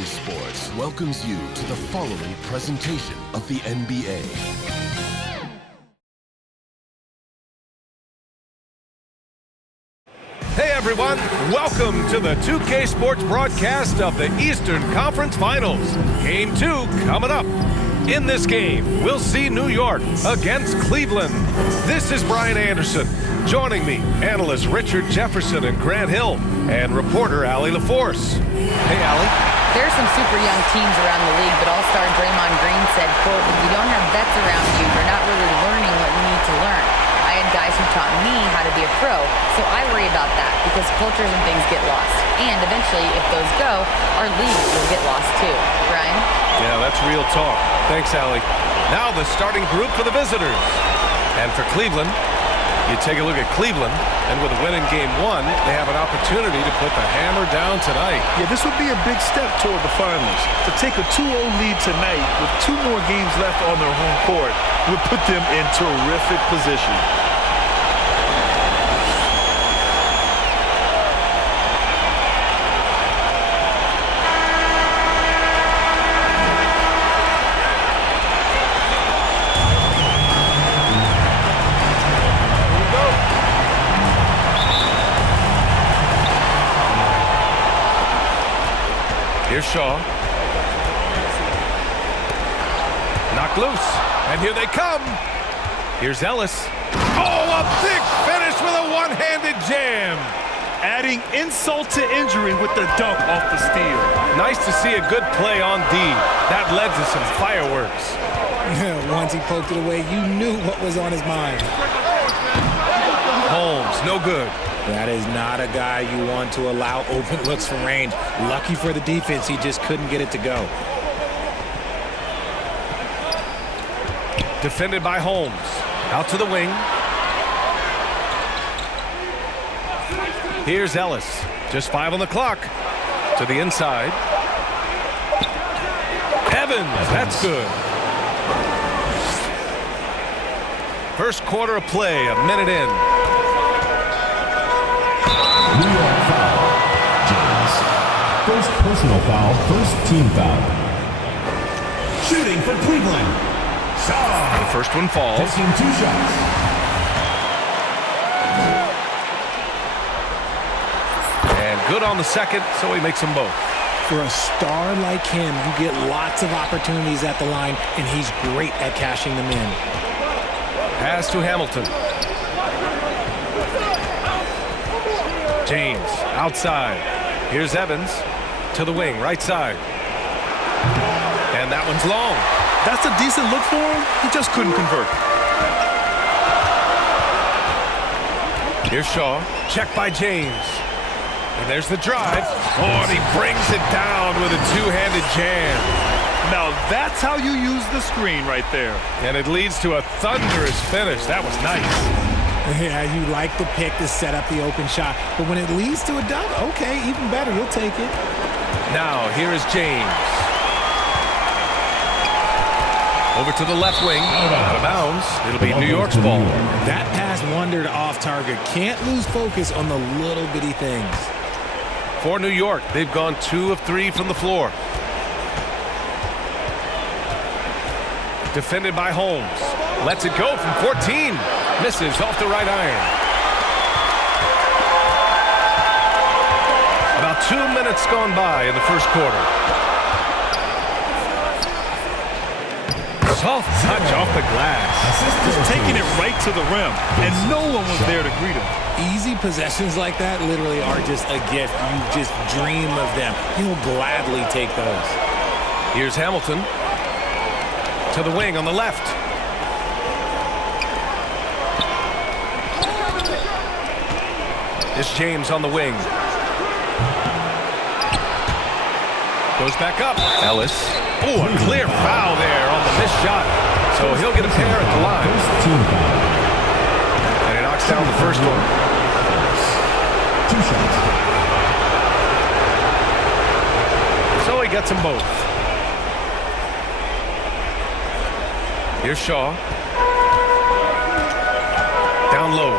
2K Sports welcomes you to the following presentation of the NBA. Hey everyone, welcome to the 2K Sports broadcast of the Eastern Conference Finals. Game 2 coming up. In this game, we'll see New York against Cleveland. This is Brian Anderson. Joining me, analysts Richard Jefferson and Grant Hill, and reporter Allie LaForce. Hey Allie. There are some super young teams around the league, but All-Star Draymond Green said, quote, if you don't have vets around you, you're not really learning what you need to learn. I had guys who taught me how to be a pro, so I worry about that because cultures and things get lost. And eventually, if those go, our league will get lost too. Brian? Yeah, that's real talk. Thanks, Allie. Now the starting group for the visitors. And for Cleveland, you take a look at Cleveland, and with a win in Game 1, they have an opportunity to put the hammer down tonight. Yeah, this would be a big step toward the finals. To take a 2-0 lead tonight with 2 more games left on their home court would put them in terrific position. Here's Shaw. Knocked loose. And here they come. Here's Ellis. Oh, a big finish with a one-handed jam. Adding insult to injury with the dunk off the steal. Nice to see a good play on D. That led to some fireworks. Once he poked it away, you knew what was on his mind. Holmes, no good. That is not a guy you want to allow open looks from range. Lucky for the defense, he just couldn't get it to go. Defended by Holmes. Out to the wing. Here's Ellis. Just 5 on the clock. To the inside. Evans, that's good. First quarter of play, a minute in. New York foul. James. First personal foul, first team foul. Shooting for Cleveland. Shaw. The first one falls. Taking 2 shots. And good on the second, so he makes them both. For a star like him, you get lots of opportunities at the line, and he's great at cashing them in. Pass to Hamilton. James, outside. Here's Evans to the wing, right side. And that one's long. That's a decent look for him. He just couldn't convert. Here's Shaw. Check by James. And there's the drive. Oh, and he brings it down with a two-handed jam. Now that's how you use the screen right there. And it leads to a thunderous finish. That was nice. Yeah, you like the pick to set up the open shot. But when it leads to a dunk, okay, even better, you'll take it. Now, here is James. Over to the left wing. Out of bounds. It'll be New York's ball. That pass wandered off target. Can't lose focus on the little bitty things. For New York, they've gone 2 of 3 from the floor. Defended by Holmes. Lets it go from 14. Misses off the right iron. About 2 minutes gone by in the first quarter. Soft touch off the glass. Just taking it right to the rim, and no one was there to greet him. Easy possessions like that literally are just a gift. You just dream of them. You'll gladly take those. Here's Hamilton. To the wing on the left. It's James on the wing. Goes back up. Ellis. Oh, a clear foul there on the missed shot. So he'll get a pair at the line. And he knocks down the first one. 2 shots. So he gets them both. Here's Shaw. Down low.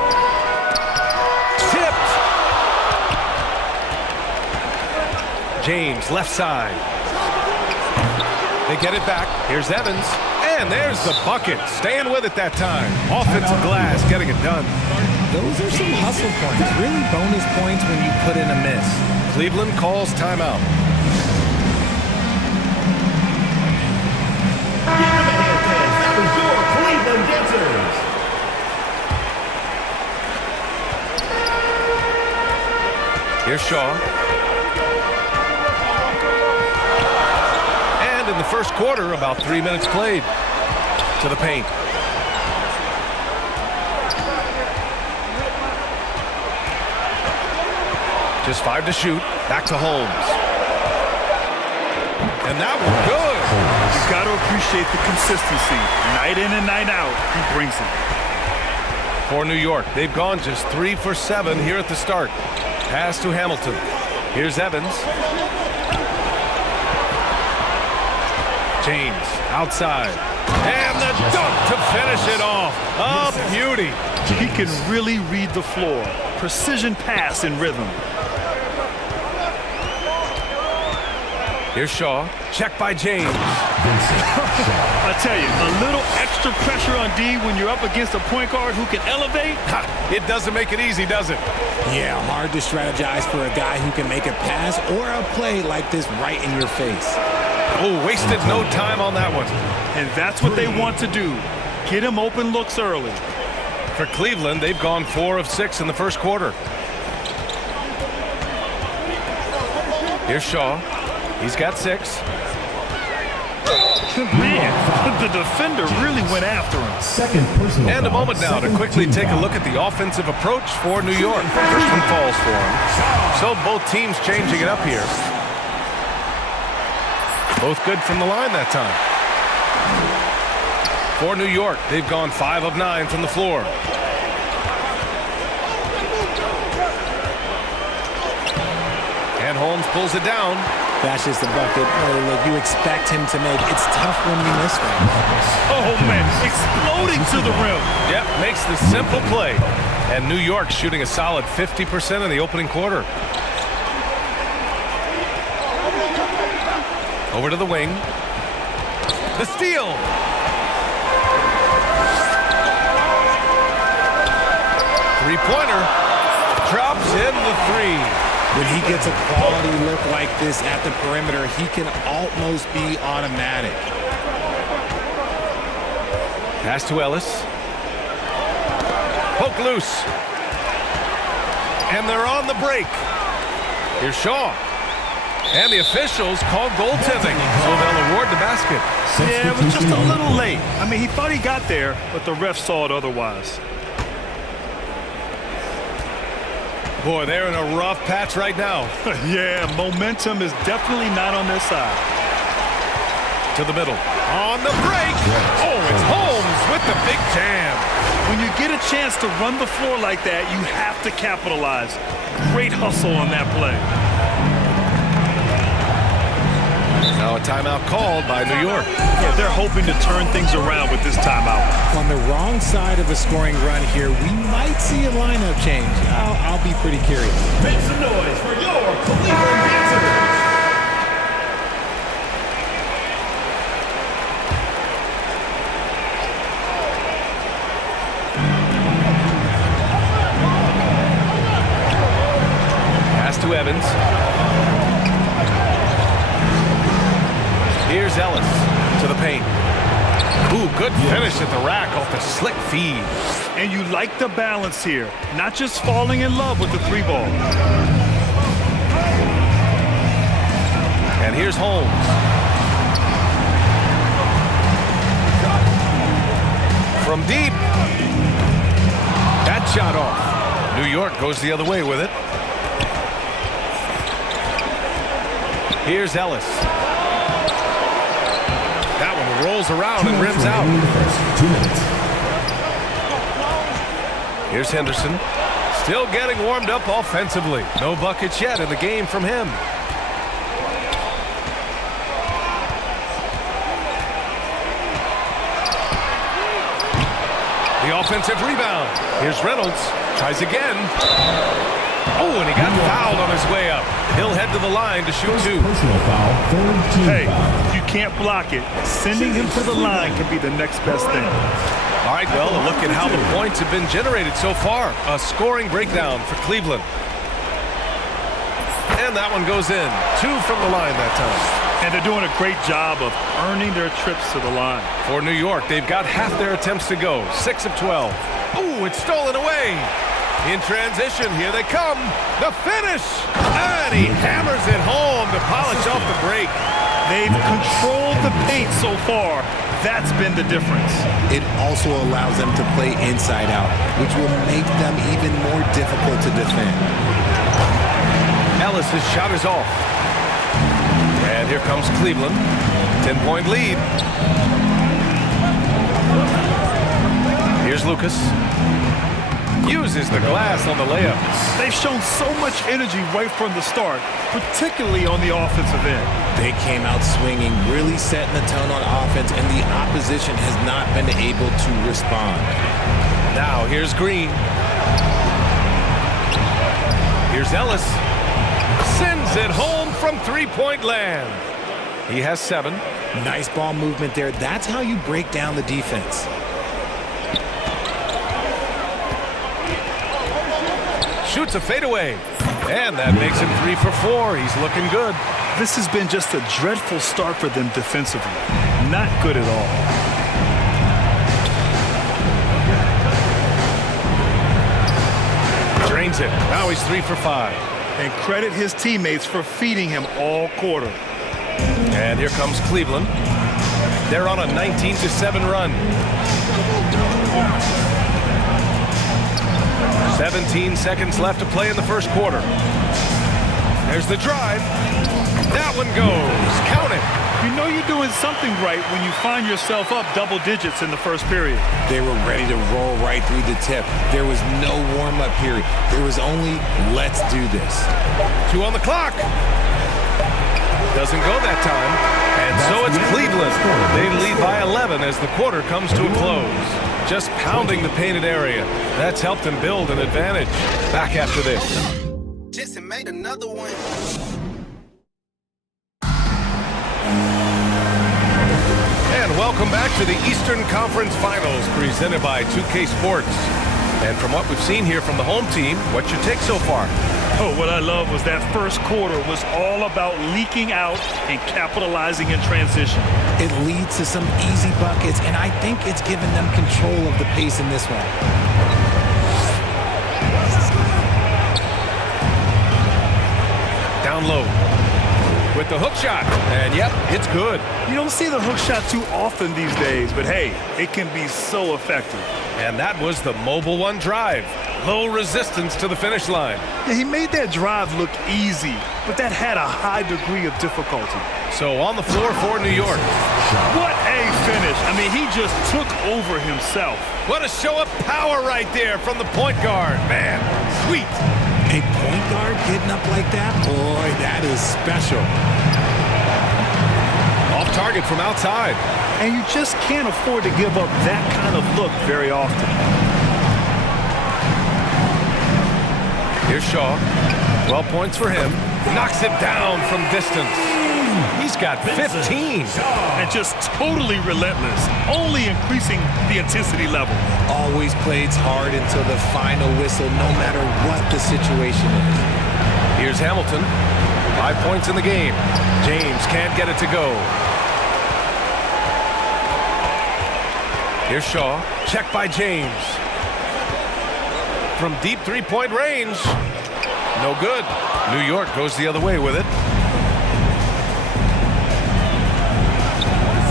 Tipped. James, left side. They get it back. Here's Evans. And there's the bucket. Staying with it that time. Offensive glass getting it done. Those are some hustle points. Really bonus points when you put in a miss. Cleveland calls timeout. Your Cleveland Dancers. Here's Shaw. And in the first quarter, about 3 minutes played. To the paint. Just 5 to shoot. Back to Holmes. And that one good. You've got to appreciate the consistency. Night in and night out, he brings it. For New York, they've gone just 3 for 7 here at the start. Pass to Hamilton. Here's Evans. James outside. And the dunk to finish it off. A beauty. He can really read the floor. Precision pass in rhythm. Here's Shaw. Check by James. I tell you, a little extra pressure on D when you're up against a point guard who can elevate. Ha, it doesn't make it easy, does it? Yeah, hard to strategize for a guy who can make a pass or a play like this right in your face. Oh, wasted no time on that one. And that's what they want to do. Get him open looks early. For Cleveland, they've gone 4 of 6 in the first quarter. Here's Shaw. He's got 6. Man, the defender really went after him. Second personal And a foul. moment now to Second quickly team take a foul. look at the offensive approach for New York. First one falls for him. So both teams changing it up here. Both good from the line that time. For New York, they've gone 5 of 9 from the floor. And Holmes pulls it down. That's just a bucket. Oh, look, you expect him to make. It's tough when you miss them. Oh, man, exploding to the rim. Yep, makes the simple play. And New York shooting a solid 50% in the opening quarter. Over to the wing. The steal. Three-pointer. Drops in the 3. When he gets a quality look like this at the perimeter, he can almost be automatic. Pass to Ellis. Poke loose. And they're on the break. Here's Shaw. And the officials call goaltending, so they'll award the basket. Yeah, it was just a little late. I mean, he thought he got there, but the ref saw it otherwise. Boy, they're in a rough patch right now. Yeah, momentum is definitely not on their side. To the middle. On the break. Oh, it's Holmes with the big jam. When you get a chance to run the floor like that, you have to capitalize. Great hustle on that play. Now a timeout called by New York. Yeah, they're hoping to turn things around with this timeout. On the wrong side of a scoring run here, we might see a lineup change. I'll be pretty curious. Make some noise for your Cleveland Dancers. Pass to Evans. Here's Ellis to the paint. Ooh, good finish at the rack off the slick feed. And you like the balance here, not just falling in love with the 3-ball. And here's Holmes. From deep. That shot off. New York goes the other way with it. Here's Ellis. That one rolls around and rims out. 2 minutes. Here's Henderson. Still getting warmed up offensively. No buckets yet in the game from him. The offensive rebound. Here's Reynolds. Tries again. Oh, and he got fouled on his way up. He'll head to the line to shoot two. Personal foul, third team Hey, foul. you can't block it. Sending him to the line could be the next best thing. All right, well, a look at how the points have been generated so far. A scoring breakdown for Cleveland. And that one goes in. 2 from the line that time. And they're doing a great job of earning their trips to the line. For New York, they've got half their attempts to go. 6 of 12. Ooh, it's stolen away. In transition, here they come. The finish. And he hammers it home to polish off the break. They've controlled the paint so far. That's been the difference. It also allows them to play inside out, which will make them even more difficult to defend. Ellis' shot is off. And here comes Cleveland. 10-point lead. Here's Lucas. Uses the glass on the layup. They've shown so much energy right from the start, particularly on the offensive end. They came out swinging, really setting the tone on offense, and the opposition has not been able to respond. Now here's Green. Here's Ellis. Sends it home from three-point land. He has 7. Nice ball movement there. That's how you break down the defense. Shoots a fadeaway. And that makes him 3 for 4. He's looking good. This has been just a dreadful start for them defensively. Not good at all. Drains it. Now he's 3 for 5. And credit his teammates for feeding him all quarter. And here comes Cleveland. They're on a 19-7 run. 17 seconds left to play in the first quarter. There's the drive. That one goes. Count it. You know you're doing something right when you find yourself up double digits in the first period. They were ready to roll right through the tip. There was no warm-up period. There was only, let's do this. 2 on the clock. Doesn't go that time. And so it's Cleveland. They lead by 11 as the quarter comes to a close. Just pounding the painted area. That's helped them build an advantage. Back after this. Jason made another one. And welcome back to the Eastern Conference Finals presented by 2K Sports. And from what we've seen here from the home team, what's your take so far? Oh, what I love was that first quarter was all about leaking out and capitalizing in transition. It leads to some easy buckets, and I think it's given them control of the pace in this one. Down low with the hook shot. And yep, it's good. You don't see the hook shot too often these days, but hey, it can be so effective. And that was the Mobile One drive. Low resistance to the finish line. Yeah, he made that drive look easy, but that had a high degree of difficulty. So on the floor for New York. What a finish. I mean, he just took over himself. What a show of power right there from the point guard. Man, sweet. A point guard getting up like that? Boy, that is special. Off target from outside. And you just can't afford to give up that kind of look very often. Here's Shaw. 12 points for him. Knocks it down from distance. He's got 15. And just totally relentless, only increasing the intensity level. Always plays hard until the final whistle, no matter what the situation is. Here's Hamilton. 5 points in the game. James can't get it to go. Here's Shaw. Check by James. From deep three-point range. No good. New York goes the other way with it.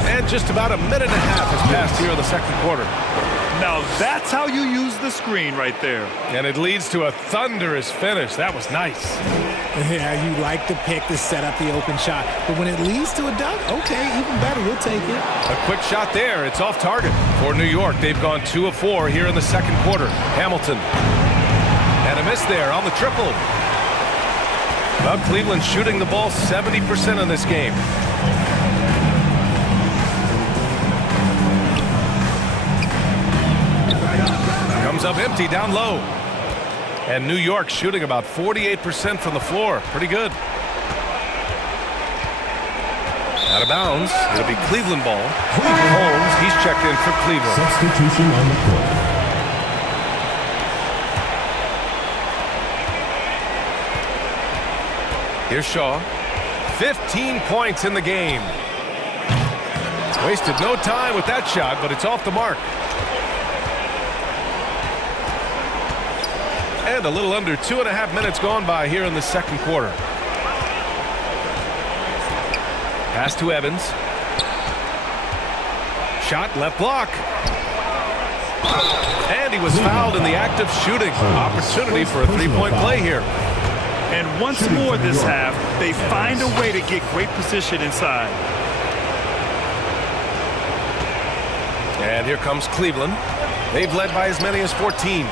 And just about a minute and a half has passed here in the second quarter. Now that's how you use the screen right there. And it leads to a thunderous finish. That was nice. Yeah, you like the pick to set up the open shot. But when it leads to a dunk, okay, even better, we'll take it. A quick shot there. It's off target. For New York, they've gone 2 of 4 here in the second quarter. Hamilton. And a miss there on the triple. Well, Cleveland shooting the ball 70% in this game. Comes up empty down low. And New York shooting about 48% from the floor. Pretty good. Out of bounds. It'll be Cleveland ball. Holmes, he's checked in for Cleveland. Substitution on the court. Here's Shaw. 15 points in the game. Wasted no time with that shot, but it's off the mark. And a little under 2.5 minutes gone by here in the second quarter. Pass to Evans. Shot left block. And he was fouled in the act of shooting. Opportunity for a three-point play here. And once more this half, they find a way to get great position inside. And here comes Cleveland. They've led by as many as 14.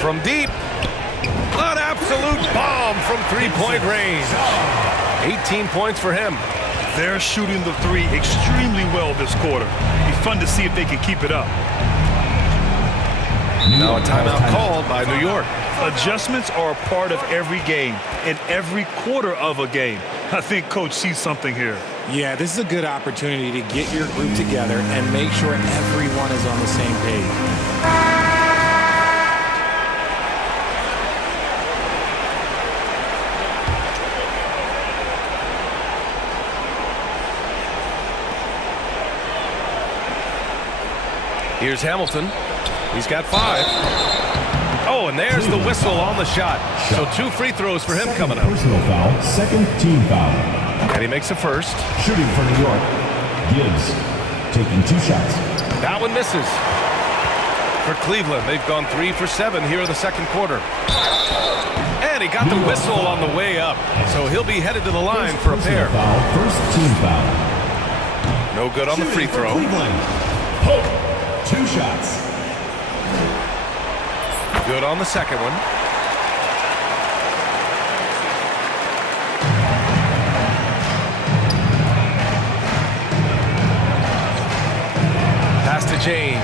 From deep. An absolute bomb from three-point range. 18 points for him. They're shooting the three extremely well this quarter. Be fun to see if they can keep it up. Now a timeout called by New York. Adjustments are a part of every game and every quarter of a game. I think Coach sees something here. Yeah, this is a good opportunity to get your group together and make sure everyone is on the same page. Here's Hamilton. He's got 5. Oh, and there's the whistle on the shot. So 2 free throws for him coming up. Personal foul, second team foul. And he makes a first. Shooting for New York. Gibbs taking 2 shots. That one misses. For Cleveland, they've gone 3 for 7 here in the second quarter. And he got the whistle on the way up. So he'll be headed to the line for a pair. Foul, first team foul. No good on the free throw. Cleveland. Hope. 2 shots. Good on the second one. Pass to James.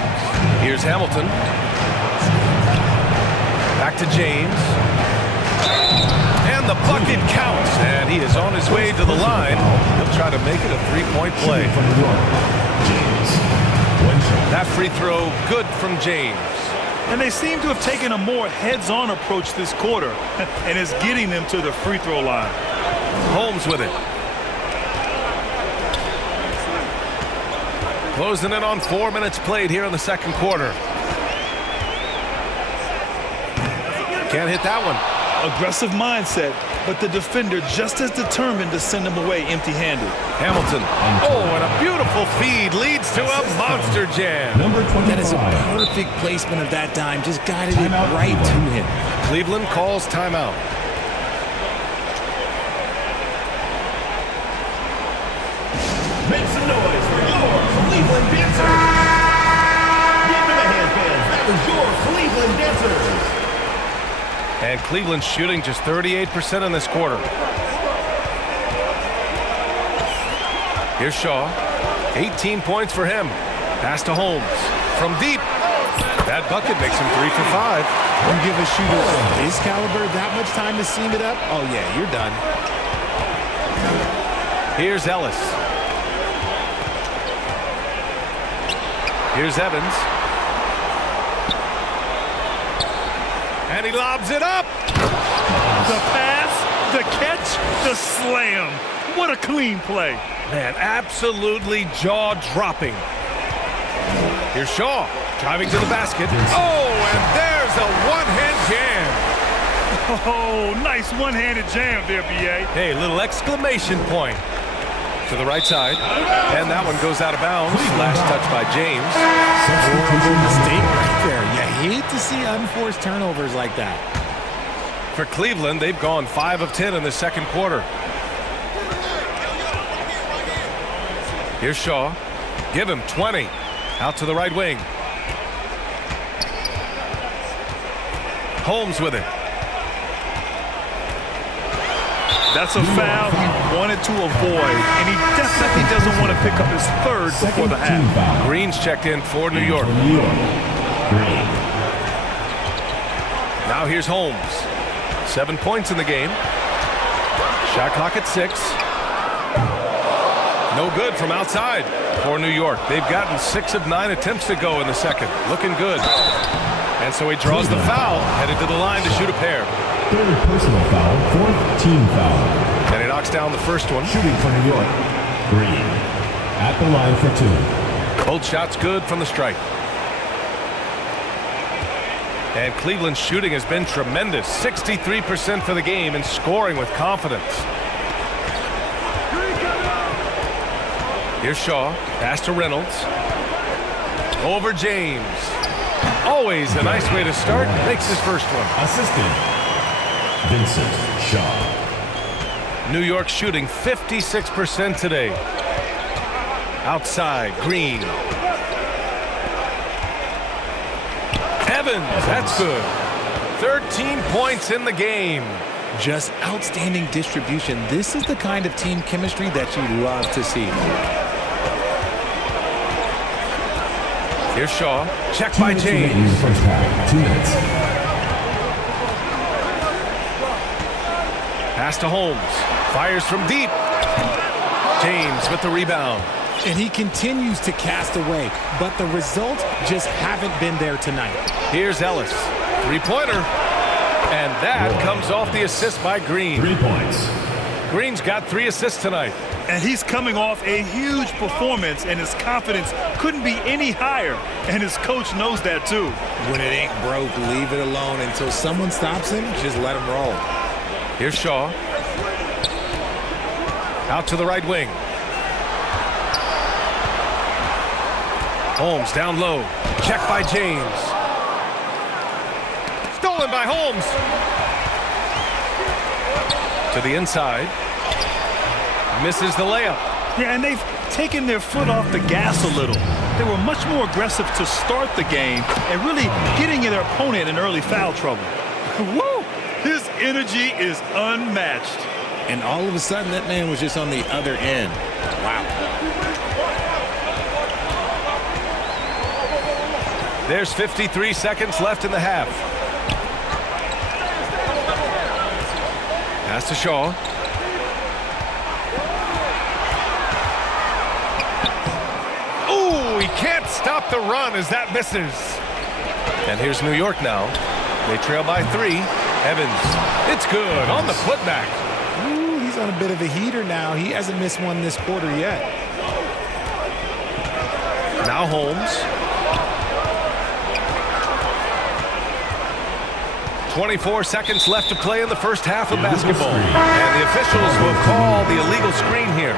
Here's Hamilton. Back to James. And the bucket counts. And he is on his way to the line. He'll try to make it a 3-point play. From New York. James. 1 shot. That free throw good from James. And they seem to have taken a more heads-on approach this quarter, and it's getting them to the free throw line. Holmes with it. Closing in on 4 minutes played here in the second quarter. Can't hit that one. Aggressive mindset, but the defender just as determined to send him away empty-handed. Hamilton. Oh, and a beautiful feed leads to a monster jam. Number 25. That is a perfect placement of that dime. Just guided it Timeout, right to him. Cleveland calls timeout. Make some noise for your Cleveland Dancers. Give them a hand, fans. That was your Cleveland Dancers. And Cleveland shooting just 38% in this quarter. Here's Shaw. 18 points for him. Pass to Holmes. From deep. That bucket makes him 3 for 5. You give a shooter of his caliber that much time to seam it up, oh yeah, you're done. Here's Ellis. Here's Evans. And he lobs it up. The pass, the catch, the slam. What a clean play. Man, absolutely jaw-dropping. Here's Shaw driving to the basket. Oh, and there's a one-hand jam. Oh, nice one-handed jam there, B.A. Hey, little exclamation point. To the right side. And that one goes out of bounds. Last touch by James. Mistake right there. You hate to see unforced turnovers like that. For Cleveland, they've gone 5 of 10 in the second quarter. Here's Shaw. Give him 20. Out to the right wing. Holmes with it. That's a foul he wanted to avoid, and he definitely doesn't want to pick up his third before the half. Green's checked in for New York. New York. Green. Now here's Holmes. 7 points in the game. Shot clock at 6. No good from outside for New York. They've gotten 6 of 9 attempts to go in the second. Looking good. And so he draws the foul, headed to the line to shoot a pair. Third personal foul, fourth team foul. And he knocks down the first one. Shooting for New York, Green. At the line for 2. Both shots good from the stripe. And Cleveland's shooting has been tremendous. 63% for the game and scoring with confidence. Here's Shaw. Pass to Reynolds. Over James. Always a nice way to start. Makes his first one. Assistant, Vincent Shaw. New York shooting 56% today. Outside, Green. Evans, that's good. 13 points in the game. Just outstanding distribution. This is the kind of team chemistry that you love to see. Here's Shaw. Check by James. First half, 2 minutes. Pass to Holmes. Fires from deep. James with the rebound. And he continues to cast away, but the results just haven't been there tonight. Here's Ellis. 3-pointer. And that comes off the assist by Green. 3 points. Green's got 3 assists tonight. And he's coming off a huge performance, and his confidence couldn't be any higher. And his coach knows that, too. When it ain't broke, leave it alone until someone stops him. Just let him roll. Here's Shaw. Out to the right wing. Holmes down low. Check by James. Stolen by Holmes. To the inside. Misses the layup. Yeah, and they've taken their foot off the gas a little. They were much more aggressive to start the game and really getting their opponent in early foul trouble. Woo! His energy is unmatched. And all of a sudden, that man was just on the other end. Wow. There's 53 seconds left in the half. Pass to Shaw. Ooh, he can't stop the run as that misses. And here's New York now. They trail by 3. Evans. It's good on the putback. Ooh, he's on a bit of a heater now. He hasn't missed one this quarter yet. Now Holmes. 24 seconds left to play in the first half of basketball. And the officials will call the illegal screen here.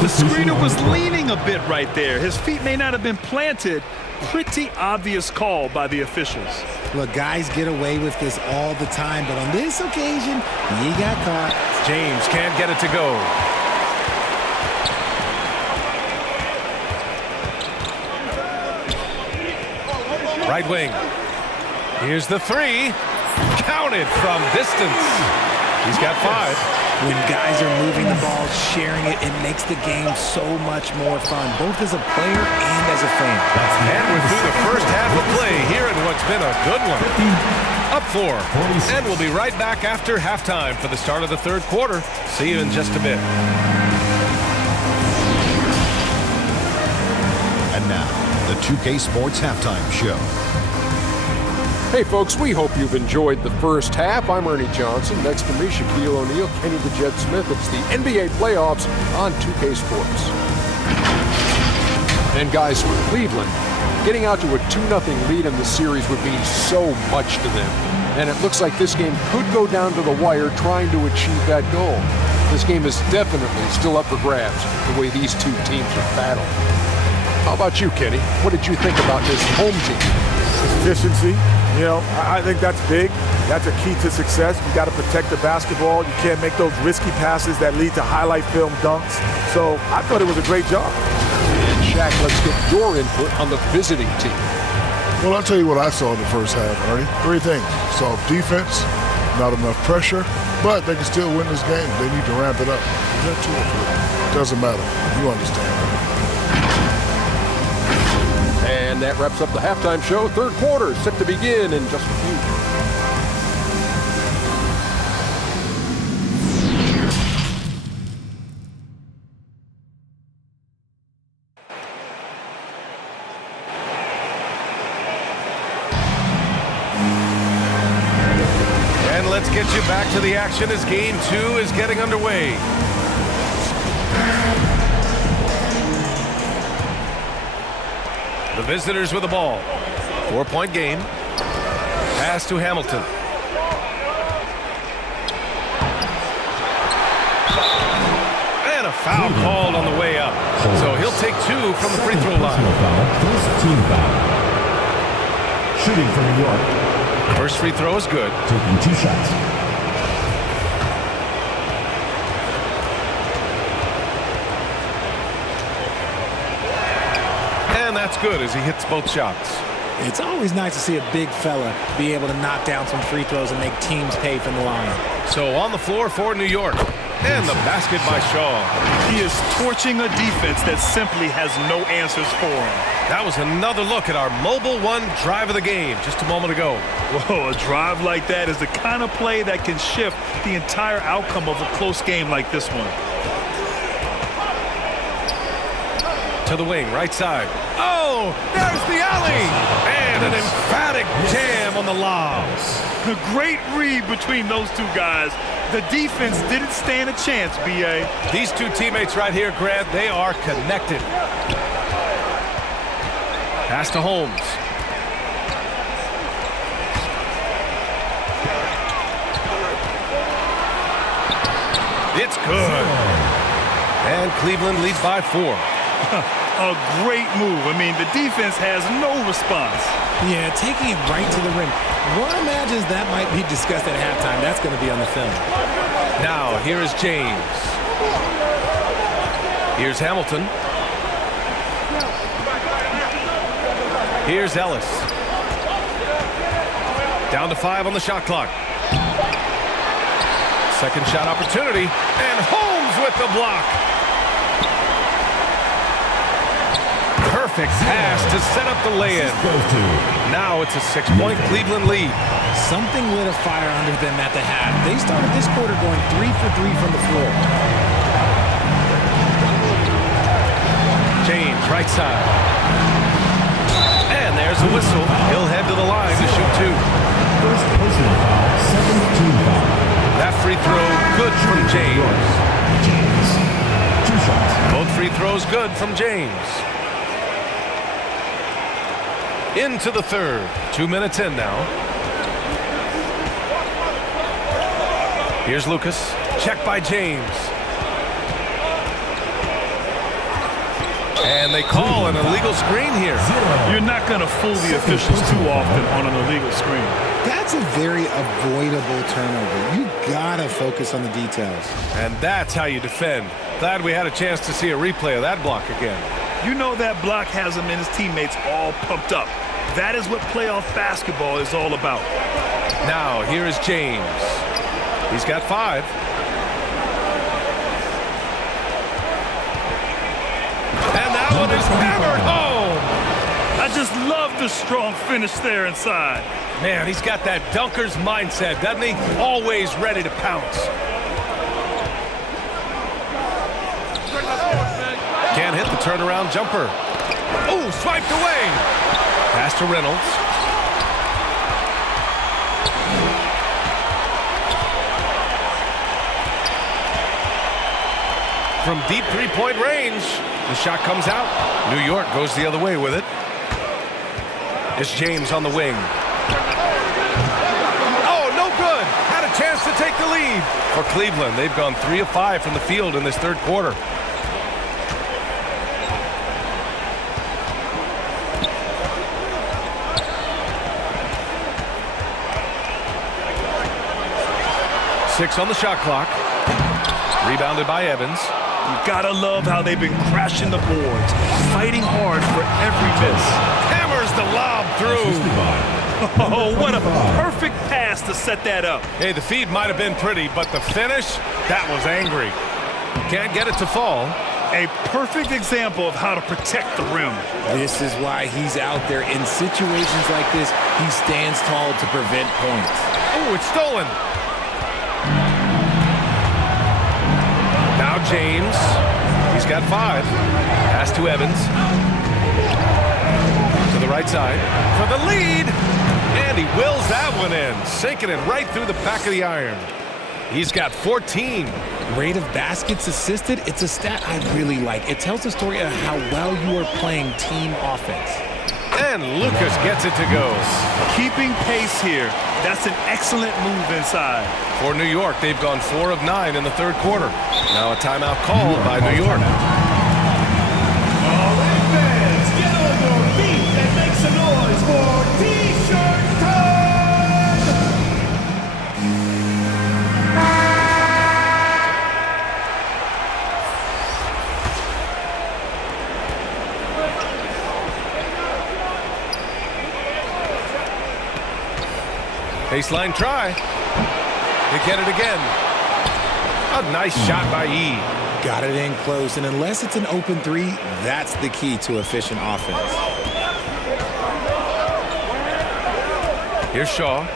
The screener was leaning a bit right there. His feet may not have been planted. Pretty obvious call by the officials. Look, guys get away with this all the time, but on this occasion, he got caught. James can't get it to go. Right wing. Here's the 3. Counted from distance. He's got 5. When guys are moving the ball, sharing it, it makes the game so much more fun, both as a player and as a fan. And we're through the first half of play here in what's been a good one. Up 4. And we'll be right back after halftime for the start of the third quarter. See you in just a bit. And now, the 2K Sports Halftime Show. Hey folks, we hope you've enjoyed the first half. I'm Ernie Johnson. Next to me, Shaquille O'Neal, Kenny the Jet Smith. It's the NBA playoffs on 2K Sports. And guys, for Cleveland, getting out to a 2-0 lead in the series would mean so much to them. And it looks like this game could go down to the wire trying to achieve that goal. This game is definitely still up for grabs, the way these two teams are battling. How about you, Kenny? What did you think about this home team? Efficiency. You know, I think that's big. That's a key to success. You got to protect the basketball. You can't make those risky passes that lead to highlight film dunks. So I thought it was a great job. And Shaq, let's get your input on the visiting team. Well, I'll tell you what I saw in the first half, Ernie. 3 things. Soft defense, not enough pressure, but they can still win this game. They need to ramp it up. You got 2 or 3. Doesn't matter. You understand. And that wraps up the halftime show. Third quarter set to begin in just a few. get you back to the action as Game 2 is getting underway. The visitors with the ball. 4-point game. Pass to Hamilton. And a foul called on the way up. So he'll take 2 from the free throw line. First team foul. Shooting for New York. First free throw is good. Taking 2 shots. And that's good as he hits both shots. It's always nice to see a big fella be able to knock down some free throws and make teams pay from the line. So on the floor for New York. And the basket by Shaw. He is torching a defense that simply has no answers for him. That was another look at our Mobile One drive of the game just a moment ago. Whoa, a drive like that is the kind of play that can shift the entire outcome of a close game like this one. To the wing, right side. Oh, there's the alley! And an emphatic jam on the lob. A great read between those two guys. The defense didn't stand a chance, B.A. These two teammates right here, Grant, they are connected. Pass to Holmes. It's good. And Cleveland leads by 4. A great move. I mean, the defense has no response. Yeah, taking it right to the rim. One imagines that might be discussed at halftime. That's going to be on the film. Now, here is James. Here's Hamilton. Here's Ellis. Down to 5 on the shot clock. Second shot opportunity. And Holmes with the block. Perfect pass to set up the lay-in. Now it's a 6-point Cleveland lead. Something lit a fire under them at the half. They started this quarter going 3 for 3 from the floor. James, right side. And there's a whistle. He'll head to the line to shoot 2. First personal foul, second team foul. That free throw good from James. 2 shots. Both free throws good from James. Into the third. 2 minutes in now. Here's Lucas. Check by James. And they call an illegal screen here. You're not going to fool the officials too often on an illegal screen. That's a very avoidable turnover. You gotta focus on the details. And that's how you defend. Glad we had a chance to see a replay of that block again. You know that block has him and his teammates all pumped up. That is what playoff basketball is all about. Now, here is James. He's got 5. And that one is hammered home. I just love the strong finish there inside. Man, he's got that dunker's mindset, doesn't he? Always ready to pounce. Can't hit the turnaround jumper. Oh, swiped away. Pass to Reynolds. From deep three-point range, the shot comes out. New York goes the other way with it. It's James on the wing. Oh, no good. Had a chance to take the lead. For Cleveland, they've gone 3 of 5 from the field in this third quarter. Six on the shot clock. Rebounded by Evans. You gotta love how they've been crashing the boards, fighting hard for every miss. Hammers the lob through. Oh, what a perfect pass to set that up. Hey, the feed might have been pretty, but the finish, that was angry. Can't get it to fall. A perfect example of how to protect the rim. This is why he's out there. In situations like this, he stands tall to prevent points. Oh, it's stolen. Now James. He's got 5. Pass to Evans. To the right side. For the lead. And he wills that one in, sinking it right through the back of the iron. He's got 14. Rate of baskets assisted, it's a stat I really like. It tells the story of how well you are playing team offense. And Lucas gets it to go. Keeping pace here. That's an excellent move inside. For New York, they've gone 4 of 9 in the third quarter. Now a timeout called by New York. All right, fans, get on your feet and make some noise for T-shirt time! Baseline try. They get it again. A nice shot by E. Got it in close, and unless it's an open three, that's the key to efficient offense. Here's Shaw.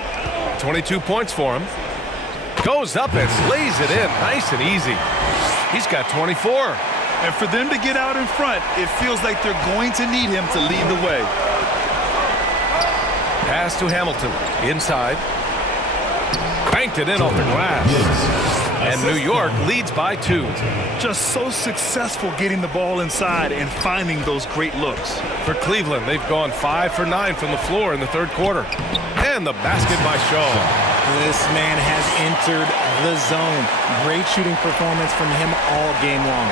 22 points for him. Goes up and lays it in nice and easy. He's got 24. And for them to get out in front, it feels like they're going to need him to lead the way. Pass to Hamilton. Inside. Banked it in off the glass. And New York leads by 2. Just so successful getting the ball inside and finding those great looks. For Cleveland, they've gone 5 for 9 from the floor in the third quarter. And the basket by Shaw. This man has entered the zone. Great shooting performance from him all game long.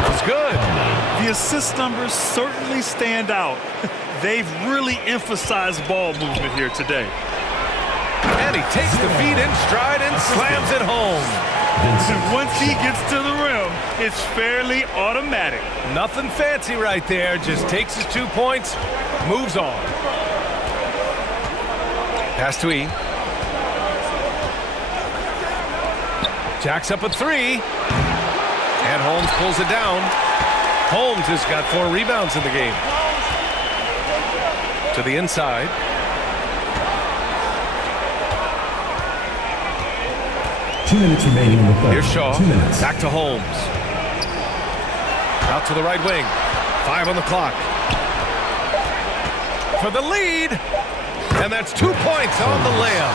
That's good. The assist numbers certainly stand out. They've really emphasized ball movement here today. And he takes the feed in stride and slams it home. And once he gets to the rim, it's fairly automatic. Nothing fancy right there. Just takes his 2 points, moves on. Pass to E. Jacks up a 3. And Holmes pulls it down. Holmes has got 4 rebounds in the game. To the inside. Two minutes remaining in the third. Here's Shaw. 2 minutes. Back to Holmes. Out to the right wing. 5 on the clock. For the lead. And that's 2 points on the layup.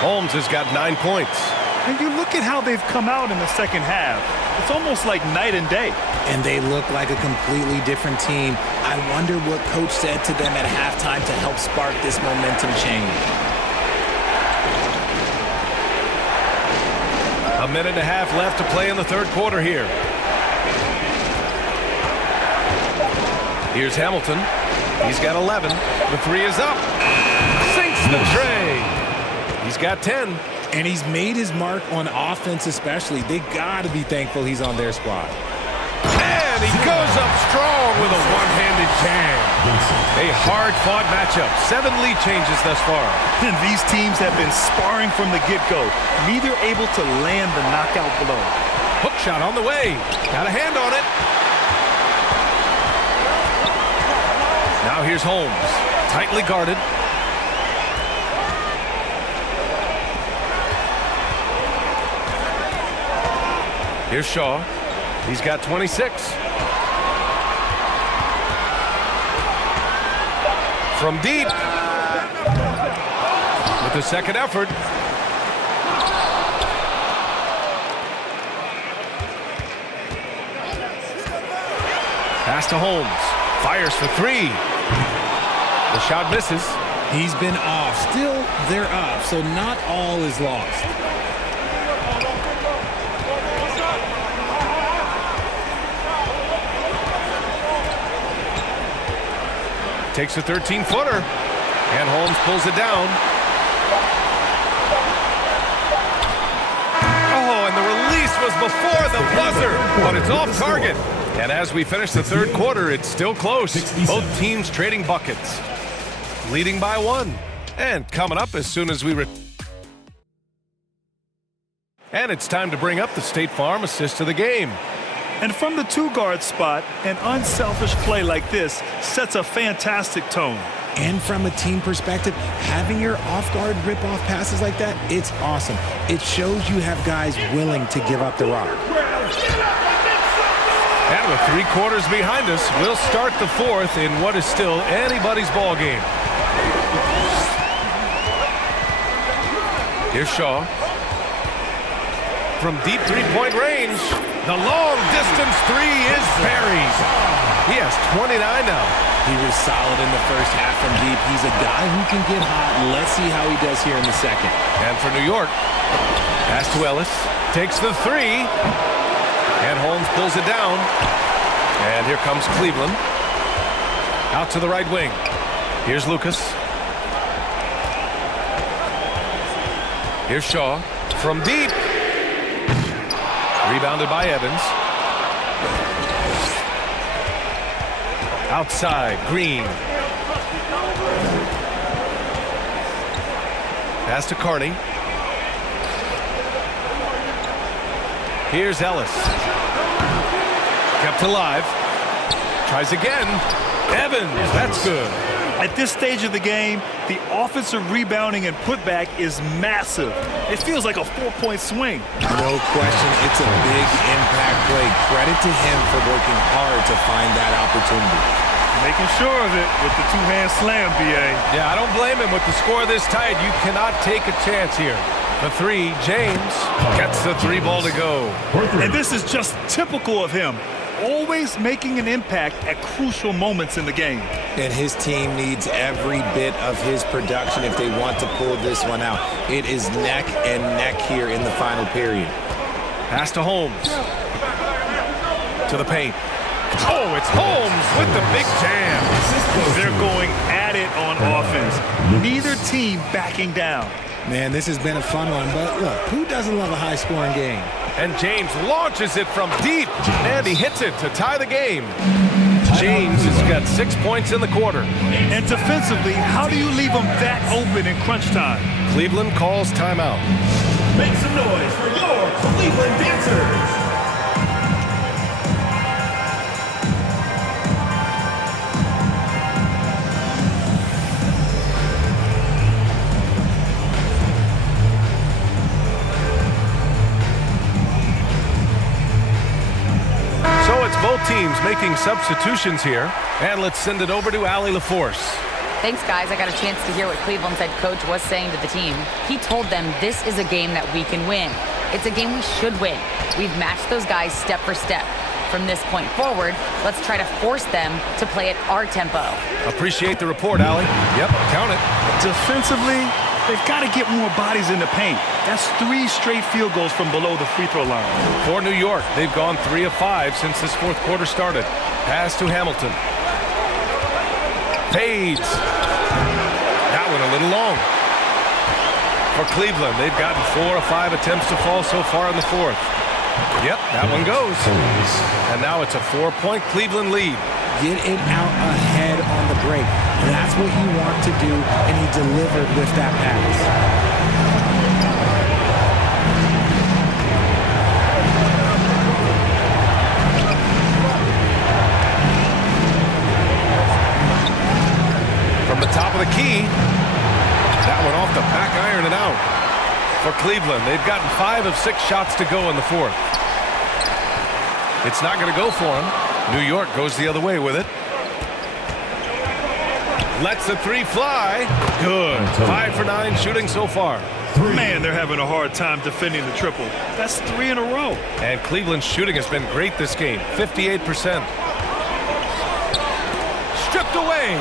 Holmes has got 9 points. And you look at how they've come out in the second half. It's almost like night and day. And they look like a completely different team. I wonder what coach said to them at halftime to help spark this momentum change. A minute and a half left to play in the third quarter here. Here's Hamilton. He's got 11. The 3 is up. Sinks the tray. He's got 10. And he's made his mark on offense especially. They got to be thankful he's on their squad. And he goes up strong with a one-handed jam. A hard-fought matchup. 7 lead changes thus far. And these teams have been sparring from the get-go. Neither able to land the knockout blow. Hook shot on the way. Got a hand on it. Now here's Holmes. Tightly guarded. Here's Shaw. He's got 26. From deep. With the second effort. Pass to Holmes. Fires for 3. The shot misses. He's been off. Still, they're up, so not all is lost. Takes a 13-footer. And Holmes pulls it down. Oh, and the release was before the buzzer, but it's off target. And as we finish the third quarter, it's still close. Both teams trading buckets. Leading by 1. And coming up as soon as we and it's time to bring up the State Farm assist of the game. And from the 2-guard spot, an unselfish play like this sets a fantastic tone. And from a team perspective, having your off-guard rip-off passes like that, it's awesome. It shows you have guys willing to give up the rock. And with 3 quarters behind us, we'll start the fourth in what is still anybody's ball game. Here's Shaw. From deep three-point range, the long-distance three is buried. He has 29 now. He was solid in the first half from deep. He's a guy who can get hot. Let's see how he does here in the second. And for New York, pass to Ellis. Takes the three. And Holmes pulls it down. And here comes Cleveland. Out to the right wing. Here's Lucas. Here's Shaw. From deep. Rebounded by Evans. Outside, Green. Pass to Carney. Here's Ellis. Kept alive. Tries again. Evans, that's good. At this stage of the game, the offensive rebounding and putback is massive. It feels like a 4-point swing. No question, it's a big impact play. Credit to him for working hard to find that opportunity. Making sure of it with the two-hand slam, B.A. Yeah, I don't blame him. With the score this tight, you cannot take a chance here. The three, James gets the 3 ball to go. And this is just typical of him. Always making an impact at crucial moments in the game. And his team needs every bit of his production if they want to pull this one out. It is neck and neck here in the final period. Pass to Holmes. To the paint. Oh, it's Holmes with the big jam. They're going at it on offense. Neither team backing down. Man, this has been a fun one, but look, who doesn't love a high-scoring game? And James launches it from deep, and he hits it to tie the game. James has got 6 points in the quarter. And defensively, how do you leave them that open in crunch time? Cleveland calls timeout. Make some noise for your Cleveland Dancers. Both teams making substitutions here. And let's send it over to Allie LaForce. Thanks, guys. I got a chance to hear what Cleveland's head coach was saying to the team. He told them this is a game that we can win. It's a game we should win. We've matched those guys step for step. From this point forward, let's try to force them to play at our tempo. Appreciate the report, Allie. Yep, count it. Defensively, they've got to get more bodies in the paint. That's 3 straight field goals from below the free throw line. For New York, they've gone 3 of 5 since this fourth quarter started. Pass to Hamilton. Fades. That one a little long. For Cleveland, they've gotten 4 of 5 attempts to fall so far in the fourth. Yep, that one goes. And now it's a 4-point Cleveland lead. Get it out ahead on the break. That's what you want to do, and he delivered with that pass. From the top of the key, that one off the back iron and out. For Cleveland, they've gotten 5 of 6 shots to go in the fourth. It's not going to go for them. New York goes the other way with it. Lets the 3 fly. Good. 5 for 9 shooting so far. Man, they're having a hard time defending the triple. That's 3 in a row. And Cleveland's shooting has been great this game. 58%. Stripped away.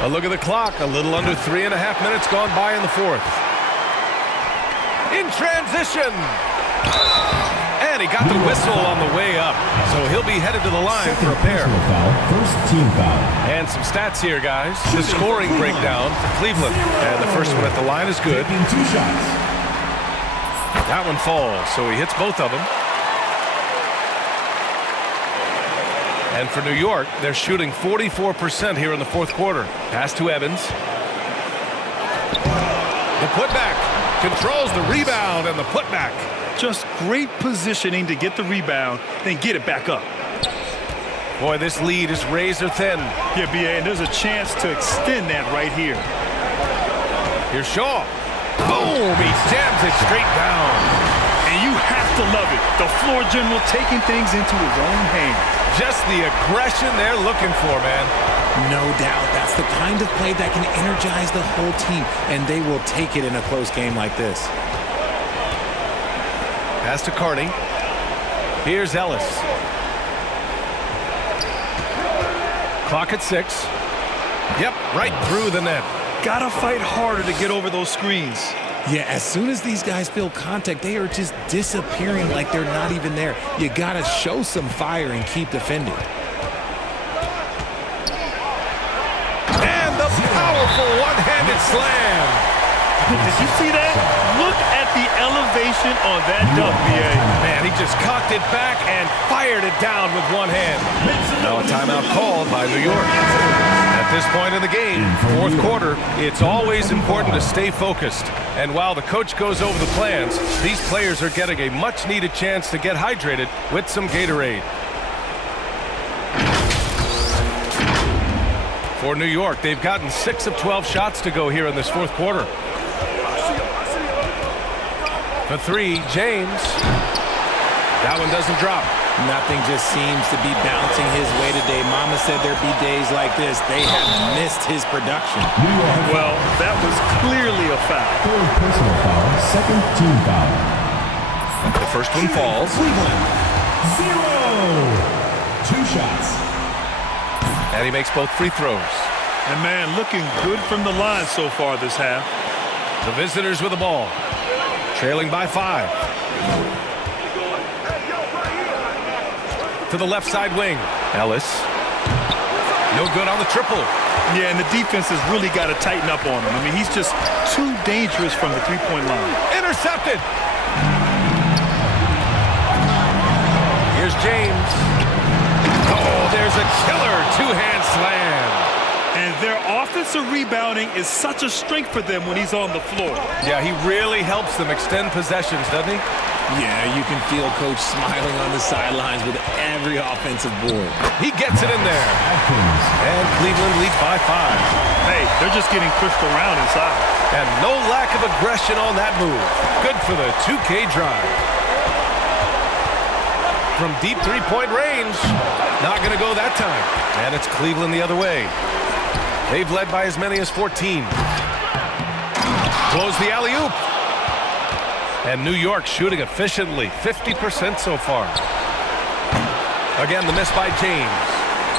A look at the clock. A little under 3.5 minutes gone by in the fourth. In transition. And he got the whistle on the way up. So he'll be headed to the line for a pair. First team foul. And some stats here, guys. The scoring breakdown for Cleveland. And the first one at the line is good. 2 shots. That one falls, so he hits both of them. And for New York, they're shooting 44% here in the fourth quarter. Pass to Evans. The putback. Controls the rebound and the putback. Just great positioning to get the rebound, then get it back up. Boy, this lead is razor thin. Yeah, B.A., and there's a chance to extend that right here. Here's Shaw. Boom! He jams it straight down. And you have to love it. The floor general taking things into his own hands. Just the aggression they're looking for, man. No doubt. That's the kind of play that can energize the whole team, and they will take it in a close game like this. Pass to Carney. Here's Ellis. Clock at 6. Yep, right through the net. Gotta fight harder to get over those screens. Yeah, as soon as these guys feel contact, they are just disappearing like they're not even there. You gotta show some fire and keep defending. And the powerful one-handed slam. Did you see that? Look at the elevation on that dunk, B.A. Man, he just cocked it back and fired it down with one hand. Now a timeout called by New York. At this point in the game, fourth quarter, it's always important to stay focused. And while the coach goes over the plans, these players are getting a much-needed chance to get hydrated with some Gatorade. For New York, they've gotten 6 of 12 shots to go here in this fourth quarter. For 3, James. That one doesn't drop. Nothing just seems to be bouncing his way today. Mama said there'd be days like this. They have missed his production. Well, that was clearly a foul. Third personal foul, second team foul. The first one falls. Cleveland, 0. 2 shots. And he makes both free throws. And man, looking good from the line so far this half. The visitors with the ball. Trailing by 5. To the left side wing. Ellis. No good on the triple. Yeah, and the defense has really got to tighten up on him. I mean, he's just too dangerous from the three-point line. Intercepted. Here's James. Oh, there's a killer two-hand slam. And their offensive rebounding is such a strength for them when he's on the floor. Yeah, he really helps them extend possessions, doesn't he? Yeah, you can feel Coach smiling on the sidelines with every offensive board. He gets it in there. And Cleveland leads by 5. Hey, they're just getting pushed around inside. And no lack of aggression on that move. Good for the 2K drive. From deep three-point range. Not going to go that time. And it's Cleveland the other way. They've led by as many as 14. Blows the alley-oop. And New York shooting efficiently. 50% so far. Again, the miss by James.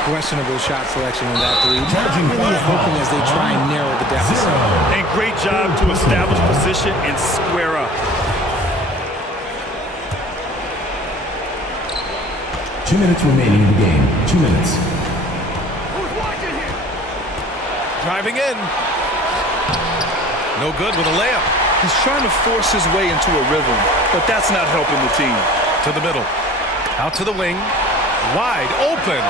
Questionable shot selection in that 3. Really hoping as they try and narrow the deficit. And great job to establish position and square up. 2 minutes remaining in the game. 2 minutes. Driving in. No good with a layup. He's trying to force his way into a rhythm, but that's not helping the team. To the middle. Out to the wing. Wide open.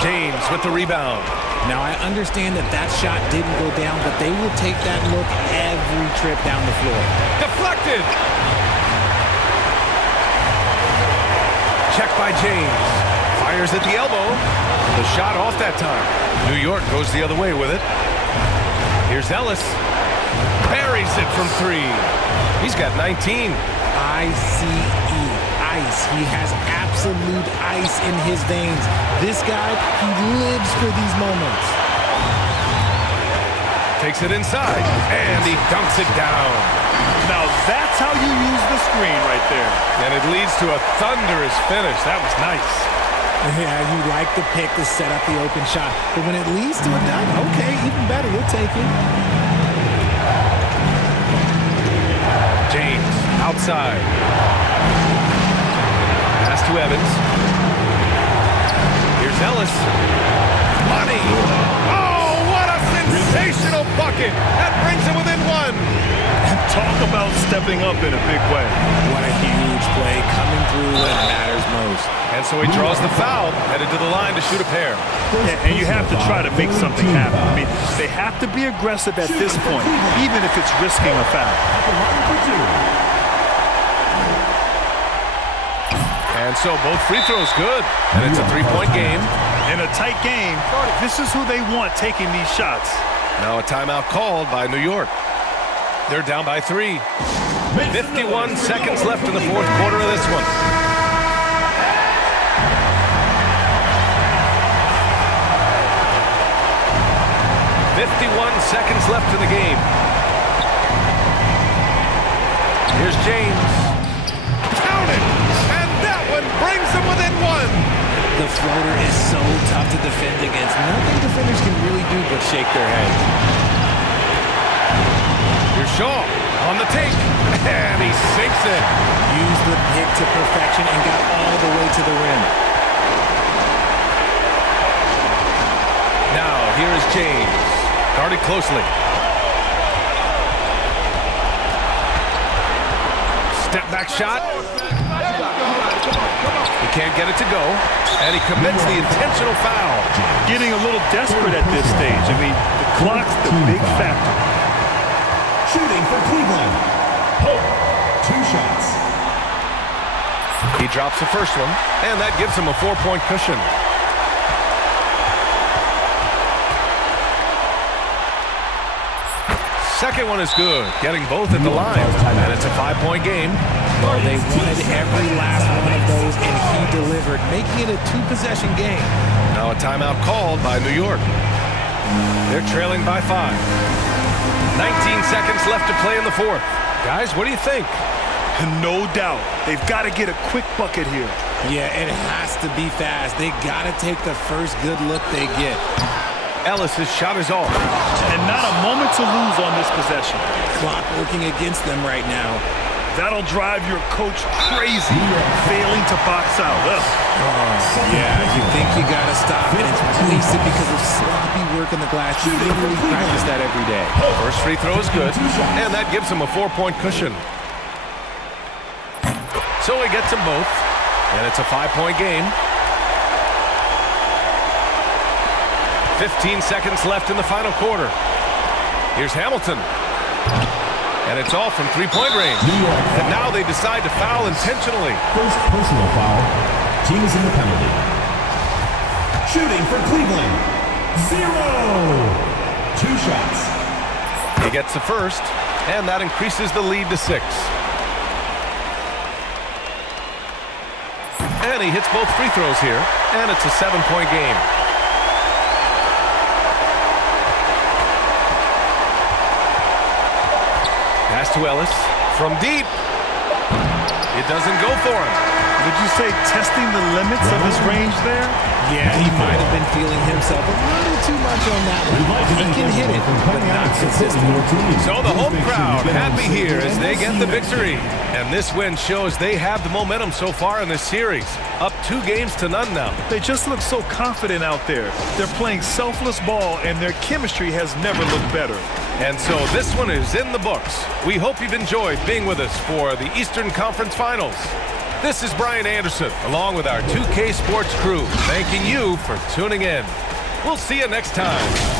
James with the rebound. Now, I understand that that shot didn't go down, but they will take that look every trip down the floor. Deflected. Check by James. Fires at the elbow. The shot off that time. New York goes the other way with it. Here's Ellis. Buries it from 3. He's got 19. I-C-E. Ice. He has absolute ice in his veins. This guy, he lives for these moments. Takes it inside, and he dunks it down. Now that's how you use the screen right there. And it leads to a thunderous finish. That was nice. Yeah, you like the pick to set up the open shot. But when it leads to a dunk, okay, even better, you'll take it. James, outside. Pass to Evans. Here's Ellis. Money. Oh, what a sensational bucket. That brings him within 1. Talk about stepping up in a big way. What a huge play coming through when it matters most. And so he draws the foul, headed to the line to shoot a pair. And you have to try to make something happen. I mean, they have to be aggressive at this point, even if it's risking a foul. And so both free throws good. And it's a three-point game. In a tight game, this is who they want taking these shots. Now a timeout called by New York. They're down by 3. 51 seconds left in the fourth quarter of this one. Seconds left in the game. Here's James. Count it! And that one brings them within 1. The floater is so tough to defend against. Nothing defenders can really do but shake their heads. Here's Shaw on the take. And he sinks it. Used the pick to perfection and got all the way to the rim. Now, here is James. Guarded closely. Step back shot. He can't get it to go. And he commits the intentional foul. Getting a little desperate at this stage. I mean, the clock's the big factor. Shooting for Cleveland. Hope. 2 shots. He drops the first one, and that gives him a 4-point cushion. Second one is good, getting both at the line, and it's a 5-point game. Well, they wanted every last one of those, and he delivered, making it a 2-possession game. Now a timeout called by New York. They're trailing by 5. 19 seconds left to play in the fourth. Guys, what do you think? No doubt. They've got to get a quick bucket here. Yeah, it has to be fast. They got to take the first good look they get. Ellis's shot is off. And not a moment to lose on this possession. Clock working against them right now. That'll drive your coach crazy, failing to box out. Yeah, you think you got to stop, and it's wasted because of sloppy work in the glass. You literally practice that every day. First free throw is good, and that gives him a 4-point cushion. So he gets them both, and it's a 5-point game. 15 seconds left in the final quarter. Here's Hamilton. And it's all from 3-point range. And now they decide to foul intentionally. First personal foul. Team is in the penalty. Shooting for Cleveland. 0. 2 shots. He gets the first, and that increases the lead to 6. And he hits both free throws here, and it's a 7-point game. Pass to Ellis from deep. It doesn't go for him. Would you say testing the limits of his range there? Yeah, he might have been feeling himself a little too much on that one. He can hit it, but not consistently. So the home crowd happy here as they get the victory. And this win shows they have the momentum so far in this series. Up 2-0 now. They just look so confident out there. They're playing selfless ball, and their chemistry has never looked better. And so this one is in the books. We hope you've enjoyed being with us for the Eastern Conference Finals. This is Brian Anderson, along with our 2K Sports crew, thanking you for tuning in. We'll see you next time.